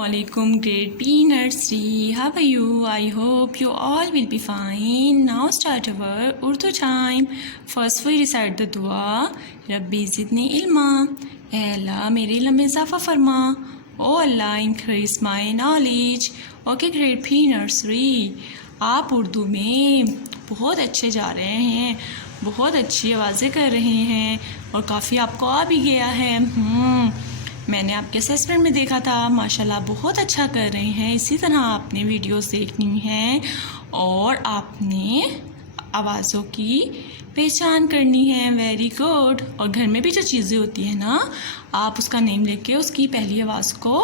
Assalamualaikum grade P nursery. How are you? I hope you all will be fine. Now start our Urdu time. First we recite the dua. Rabbi zidni ilma. Allah मेरे इल्म में इजाफा फरमा. Oh Allah increase my knowledge. Okay grade P nursery. आप उर्दू में बहुत अच्छे जा रहे हैं, बहुत अच्छी आवाज़ें कर रहे हैं और काफ़ी आपको आ भी गया है। मैंने आपके असेसमेंट में देखा था, माशाल्लाह बहुत अच्छा कर रहे हैं। इसी तरह आपने वीडियोस देखनी है और आपने आवाज़ों की पहचान करनी है। Very good. और घर में भी जो चीज़ें होती हैं ना, आप उसका नेम लेके उसकी पहली आवाज़ को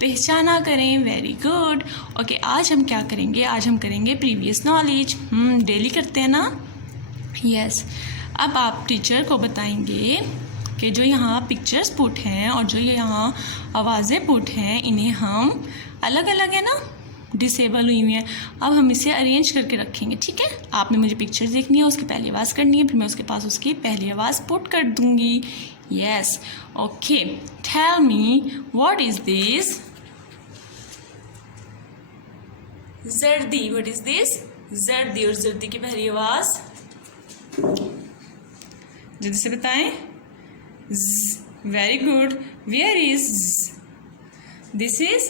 पहचाना करें। Very good. ओके, आज हम क्या करेंगे? आज हम करेंगे प्रीवियस नॉलेज। डेली करते हैं ना? यस। अब आप टीचर को बताएंगे कि जो यहाँ पिक्चर्स पुट हैं और जो यहाँ आवाज़ें पुट हैं, इन्हें हम अलग अलग है ना, डिसेबल हुई हुई हैं। अब हम इसे अरेंज करके रखेंगे, ठीक है? आपने मुझे पिक्चर्स देखनी है, उसकी पहली आवाज़ करनी है, फिर मैं उसके पास उसकी पहली आवाज़ पुट कर दूँगी। Yes. Okay, tell me what is this? जर्दी। What is this? जर्दी। और जर्दी की पहली आवाज़ जल्दी से बताएं। Very good. Where is? This is?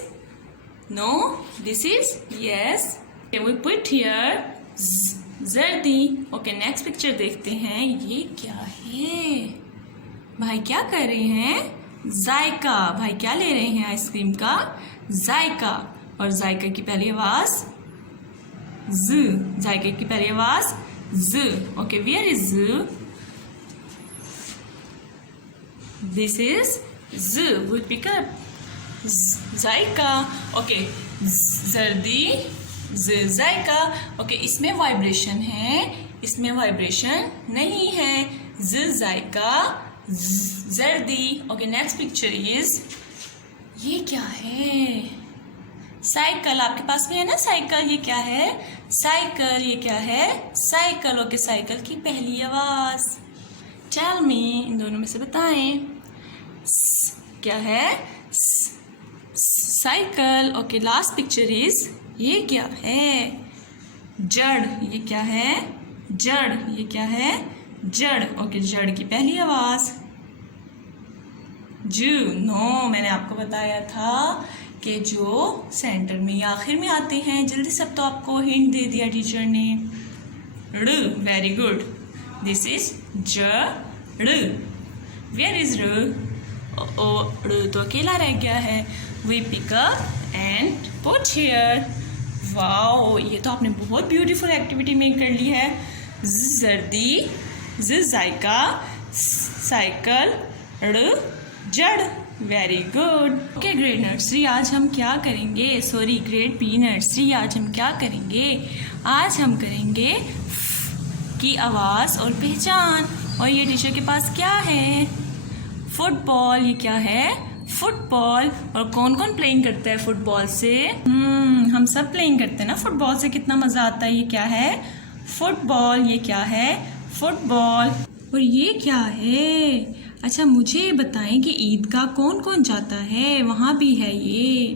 No. This is? Yes. Can we put here? Zardi. Okay, next picture देखते हैं। ये क्या है? भाई क्या कर रहे हैं? जायका। भाई क्या ले रहे हैं आइसक्रीम का? जायका। और जायका की पहली आवाज ज। जायका की पहली आवाज ज। Okay, where is z? This is z. We'll pick up JICA. Okay, जर्दी जायका. Okay, इसमें वाइब्रेशन है, इसमें वाइब्रेशन नहीं है. ज जायका जर्दी. Okay, next picture is, ये क्या है? साइकिल. आपके पास भी है ना साइकिल? ये क्या है? साइकिल. ये क्या है? साइकिल. ओके, साइकिल की पहली आवाज टेल मी. इन दोनों में से बताएं. क्या है? Cycle. Okay, last picture is, ये क्या है? जड़. ये क्या है? जड़. ये क्या है? जड़. ओके, जड़ की पहली आवाज जू. नो, मैंने आपको बताया था कि जो सेंटर में या आखिर में आते हैं, जल्दी सब तो आपको हिंट दे दिया टीचर ने. ड़. Very good. दिस इज जड़. वेयर इज ड़? ओ, ड़ तो अकेला रह गया है. We pick up and put here. Wow, ये तो आपने बहुत ब्यूटीफुल एक्टिविटी में कर ली है. जर्दी जायका साइकिल ड़ जड़. Very good. Okay grade nursery, आज हम क्या करेंगे? सॉरी ग्रेड पी नर्सरी, आज हम क्या करेंगे? आज हम करेंगे की आवाज़ और पहचान. और ये टीचर के पास क्या है? फुटबॉल. ये क्या है? फुटबॉल. और कौन कौन प्लेइंग करता है फुटबॉल से? हम सब प्लेइंग करते हैं ना फुटबॉल से, कितना मज़ा आता है. ये क्या है? फुटबॉल. ये क्या है? फुटबॉल. और ये क्या है? अच्छा, मुझे बताएं कि ईदगाह कौन कौन जाता है? वहाँ भी है ये.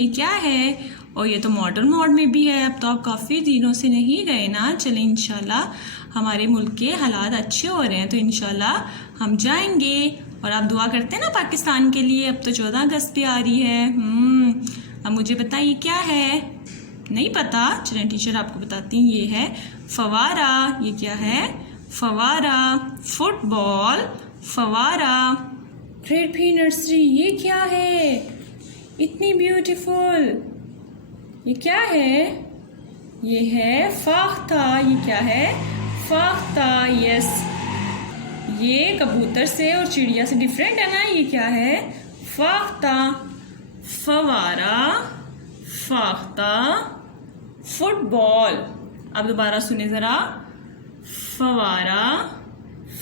ये क्या है? और ये तो मॉडर्न मोड में भी है. अब तो आप काफ़ी दिनों से नहीं गए ना. चलें, इंशाल्लाह हमारे मुल्क के हालात अच्छे हो रहे हैं तो इंशाल्लाह हम जाएंगे. और आप दुआ करते हैं ना पाकिस्तान के लिए. अब तो 14 अगस्त भी आ रही है. अब मुझे बताइए क्या है? नहीं पता? चलें टीचर आपको बताती हैं. ये है फवारा. ये क्या है? फवारा. फुटबॉल, फवारा. ग्रेड पी नर्सरी, ये क्या है? इतनी ब्यूटीफुल. ये क्या है? ये है फाख्ता. ये क्या है? फाख्ता. यस, ये कबूतर से और चिड़िया से डिफरेंट है ना. ये क्या है? फाख्ता. फवारा, फाख्ता, फुटबॉल. अब दोबारा सुने ज़रा. फवारा,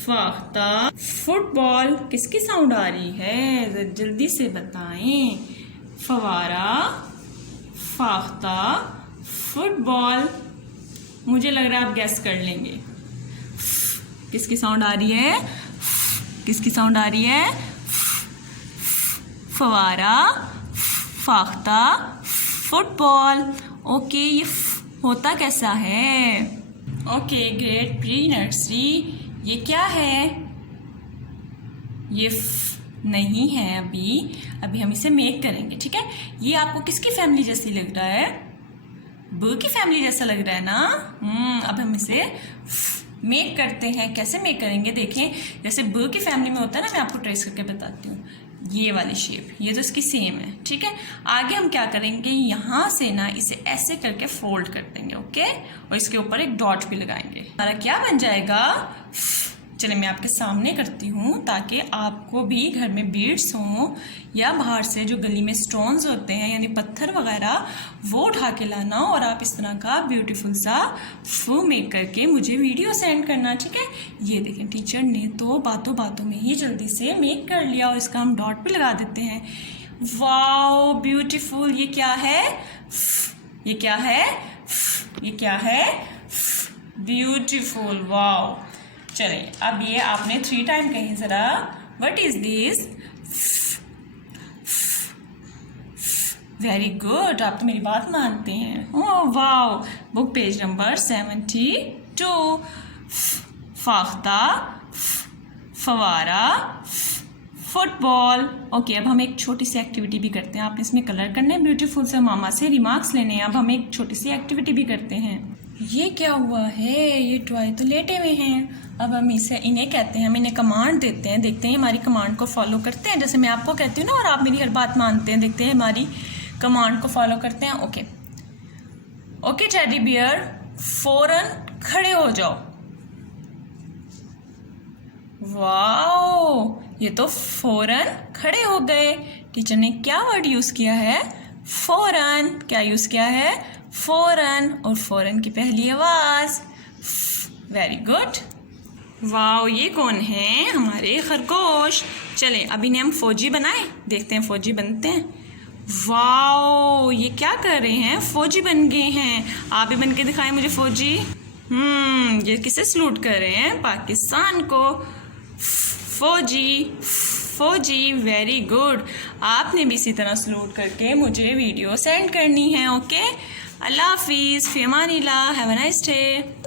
फाख्ता, फुटबॉल. किसकी साउंड आ रही है? जल्दी से बताएं. फवारा, फाख्ता, फुटबॉल. मुझे लग रहा है आप गैस कर लेंगे. किसकी साउंड आ रही है? किसकी साउंड आ रही है? फवारा, फाख्ता फुटबॉल। ओके, ये होता कैसा है? Okay, great pre nursery. ये क्या है? ये नहीं है अभी हम इसे मेक करेंगे, ठीक है। ये आपको किसकी फैमिली जैसी लग रहा है? ब की फैमिली जैसा लग रहा है ना। अब हम इसे मेक करते हैं। कैसे मेक करेंगे देखें। जैसे ब की फैमिली में होता है ना, मैं आपको ट्रेस करके बताती हूँ। ये वाली शेप, ये तो इसकी सेम है, ठीक है। आगे हम क्या करेंगे, यहाँ से ना इसे ऐसे करके फोल्ड कर देंगे, ओके। और इसके ऊपर एक डॉट भी लगाएंगे। हमारा क्या बन जाएगा? चलिए मैं आपके सामने करती हूँ ताकि आपको भी घर में बीड्स हों या बाहर से जो गली में स्टोन्स होते हैं यानी पत्थर वगैरह, वो उठा के लाना और आप इस तरह का ब्यूटीफुल सा फू मेक करके मुझे वीडियो सेंड करना, ठीक है। ये देखें, टीचर ने तो बातों बातों में ही जल्दी से मेक कर लिया और इसका हम डॉट भी लगा देते हैं। Wow beautiful. ये क्या है? ये क्या है? ये क्या है? ब्यूटीफुल। वाओ। चलिए अब ये आपने 3 टाइम कहीं जरा। What is this? Very good, आप तो मेरी बात मानते हैं। Oh wow. Book page number 72। फाख्ता फवारा फुटबॉल। ओके, अब हम एक छोटी सी एक्टिविटी भी करते हैं। आपने इसमें कलर करने हैं ब्यूटीफुल से, मामा से रिमार्क्स लेने हैं। अब हम एक छोटी सी एक्टिविटी भी करते हैं। ये क्या हुआ है? ये टॉय तो लेटे हुए हैं। अब हम इन्हें कहते हैं, हम इन्हें कमांड देते हैं। देखते हैं हमारी कमांड को फॉलो करते हैं। जैसे मैं आपको कहती हूँ ना और आप मेरी हर बात मानते हैं। देखते हैं हमारी कमांड को फॉलो करते हैं। ओके ओके टेडी बियर, फौरन खड़े हो जाओ। वाओ, ये तो फौरन खड़े हो गए। टीचर ने क्या वर्ड यूज किया है? फौरन। क्या यूज किया है? फौरन। और फौरन की पहली आवाज। Very good. वाओ, ये कौन है? हमारे खरगोश। चले अब इन्हें हम फौजी बनाए, देखते हैं फौजी बनते हैं। वाओ, ये क्या कर रहे हैं? फौजी बन गए हैं। आप भी बन के दिखाएं मुझे फौजी। ये किसे सलूट कर रहे हैं? पाकिस्तान को। फौजी फौजी, वेरी गुड। आपने भी इसी तरह सलूट करके मुझे वीडियो सेंड करनी है, ओके। अल्लाह हाफिज़, फ़ी अमानिल्लाह, हैव अ नाइस डे।